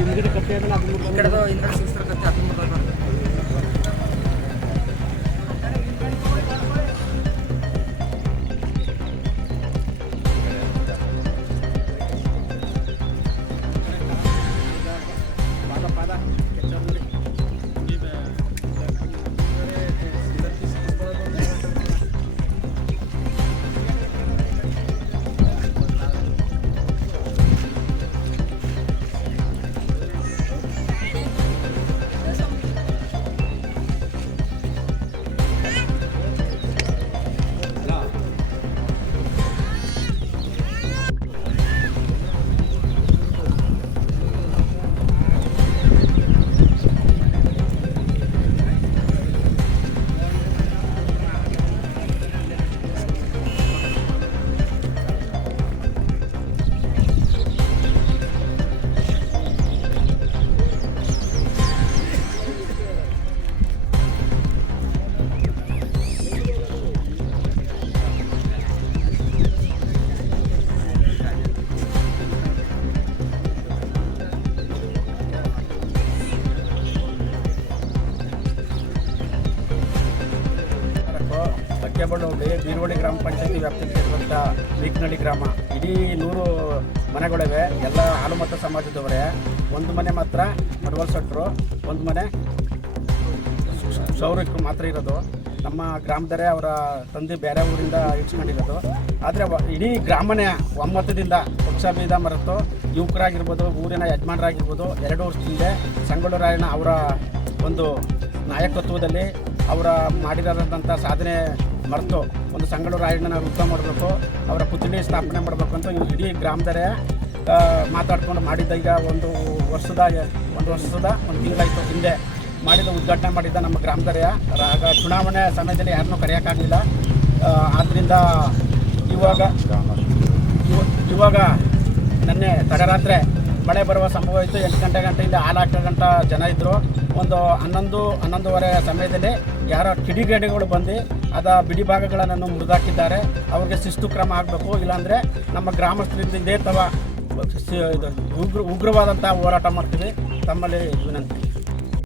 ಹಿಂದ್ಗಡೆ ಕತ್ತೆ ಅದನ್ನ ಹದಿಮೂರು ಈ ಕಡೆದು ಹಿಂದ್ಗಡೆ ಸಿಕ್ಸ್ತ್ರ ಕತ್ತೆ ಹದಿಮೂರು ಕೇಬಲ್ ಹೋಗಿ ಗ್ರಾಮ ಪಂಚಾಯತಿ ವ್ಯಾಪ್ತಿಗೆ ಸೇರಿದಂಥ ಬೀಕ್ನಳ್ಳಿ ಗ್ರಾಮ. ಇಡೀ ನೂರು ಮನೆಗಳಿವೆ. ಎಲ್ಲ ಹಾಲುಮತ ಸಮಾಜದವರೇ. ಒಂದು ಮನೆ ಮಾತ್ರ ಮಡವಲ್ ಸಟ್ರು. ಒಂದು ಮನೆ ಸೌರಕ್ಕೆ ಮಾತ್ರ ಇರೋದು. ನಮ್ಮ ಗ್ರಾಮದರೇ ಅವರ ತಂದೆ ಬೇರೆ ಊರಿಂದ ಇಟ್ಸ್ಕೊಂಡಿರೋದು ಆದರೆ ಇಡೀ ಗ್ರಾಮನೇ ಒಮ್ಮತದಿಂದ ಪಕ್ಷ ಬೀದ ಮರೆತು ಯುವಕರಾಗಿರ್ಬೋದು, ಊರಿನ ಯಜಮಾನರಾಗಿರ್ಬೋದು, ಎರಡು ವರ್ಷದಿಂದ ಸಂಗೊಳ್ಳೂರಾಯಣ್ಣ ಅವರ ಒಂದು ನಾಯಕತ್ವದಲ್ಲಿ ಅವರ ಮಾಡಿರೋದಂಥ ಸಾಧನೆ ಮರೆತು ಒಂದು ಸಂಗೊಳ್ಳುರಾಯಣ್ಣನ ವೃತ್ತ ಮಾಡಬೇಕು, ಅವರ ಪುತ್ಥಳಿ ಸ್ಥಾಪನೆ ಮಾಡಬೇಕು ಅಂತ ಇಡೀ ಗ್ರಾಮದರೆ ಮಾತಾಡ್ಕೊಂಡು ಮಾಡಿದ್ದ ಈಗ ಒಂದು ವರ್ಷದ ಒಂದು ವರ್ಷದ, ಒಂದು ತಿಂಗಳಾಯಿತು ಹಿಂದೆ ಮಾಡಿದ ಉದ್ಘಾಟನೆ ಮಾಡಿದ್ದ ನಮ್ಮ ಗ್ರಾಮದರೆಯ ಆಗ ಚುನಾವಣೆ ಸಮಯದಲ್ಲಿ ಯಾರನ್ನೂ ಕರೆಯೋಕ್ಕಾಗಲಿಲ್ಲ. ಆದ್ದರಿಂದ ಇವಾಗ, ಇವ- ಇವಾಗ ನೆನ್ನೆ ತಡರಾತ್ರಿ ಮಳೆ ಬರುವ ಸಂಭವ ಇತ್ತು. ಎಂಟು ಗಂಟೆ ಗಂಟೆಯಿಂದ ಹಾಲು ಹಾಕೋಗಂಟ ಜನ ಇದ್ದರು ಒಂದು ಹನ್ನೊಂದು, ಹನ್ನೊಂದುವರೆ ಸಮಯದಲ್ಲಿ ಯಾರೋ ಕಿಡಿಗೇಡಿಗಳು ಬಂದು ಅದ ಬಿಡಿ ಭಾಗಗಳನ್ನು ಮುರಿದಾಕಿದ್ದಾರೆ. ಅವ್ರಿಗೆ ಶಿಸ್ತು ಕ್ರಮ ಆಗಬೇಕು. ಇಲ್ಲಾಂದರೆ ನಮ್ಮ ಗ್ರಾಮಸ್ಥರಿಂದ ಇದೇ ತವ ಉಗ್ರ ಉಗ್ರವಾದಂಥ ಹೋರಾಟ ಮಾಡ್ತೀವಿ. ತಮ್ಮಲ್ಲಿ ವಿನಂತಿ.